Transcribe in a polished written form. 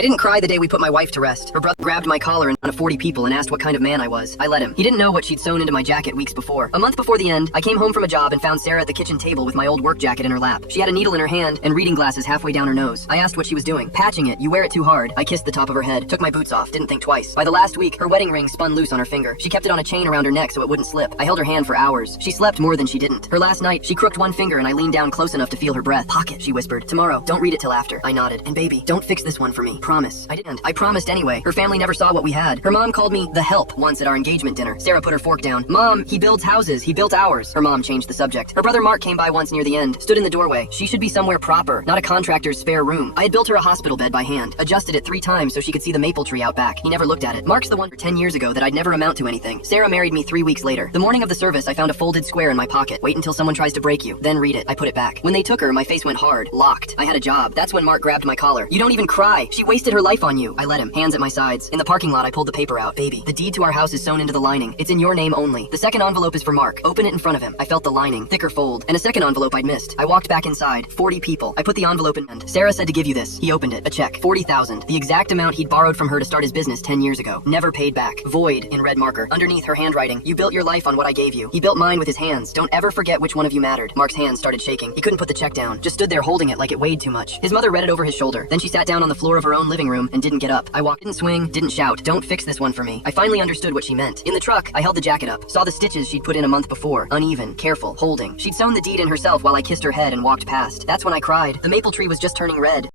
I didn't cry the day we put my wife to rest. Her brother grabbed my collar in front of 40 people and asked what kind of man I was. I let him. He didn't know what she'd sewn into my jacket weeks before. A month before the end, I came home from a job and found Sarah at the kitchen table with my old work jacket in her lap. She had a needle in her hand and reading glasses halfway down her nose. I asked what she was doing. Patching it. You wear it too hard. I kissed the top of her head, took my boots off, didn't think twice. By the last week, her wedding ring spun loose on her finger. She kept it on a chain around her neck so it wouldn't slip. I held her hand for hours. She slept more than she didn't. Her last night, she crooked one finger and I leaned down close enough to feel her breath. Pocket, she whispered. Tomorrow, don't read it till after. I nodded. And baby, don't fix this one for me. Promise. I didn't. I promised anyway. Her family never saw what we had. Her mom called me the help once at our engagement dinner. Sarah put her fork down. Mom, he builds houses. He built ours. Her mom changed the subject. Her brother Mark came by once near the end, stood in the doorway. She should be somewhere proper, not a contractor's spare room. I had built her a hospital bed by hand, adjusted it 3 times so she could see the maple tree out back. He never looked at it. Mark's the one 10 years ago that I'd never amount to anything. Sarah married me 3 weeks later. The morning of the service, I found a folded square in my pocket. Wait until someone tries to break you, then read it. I put it back. When they took her, my face went hard, locked. I had a job. That's when Mark grabbed my collar. You don't even cry. She wasted her life on you. I let him. Hands at my sides. In the parking lot, I pulled the paper out. Baby, the deed to our house is sewn into the lining. It's in your name only. The second envelope is for Mark. Open it in front of him. I felt the lining, thicker fold, and a second envelope I'd missed. I walked back inside. 40 people. I put the envelope in and Sarah said to give you this. He opened it. A check. 40,000. The exact amount he'd borrowed from her to start his business 10 years ago. Never paid back. Void in red marker. Underneath her handwriting. You built your life on what I gave you. He built mine with his hands. Don't ever forget which one of you mattered. Mark's hands started shaking. He couldn't put the check down. Just stood there holding it like it weighed too much. His mother read it over his shoulder. Then she sat down on the floor of her own living room and didn't get up. I walked, didn't swing, didn't shout. Don't fix this one for me. I finally understood what she meant. In the truck, I held the jacket up. Saw the stitches she'd put in a month before. Uneven, careful, holding. She'd sewn the deed in herself while I kissed her head and walked past. That's when I cried. The maple tree was just turning red.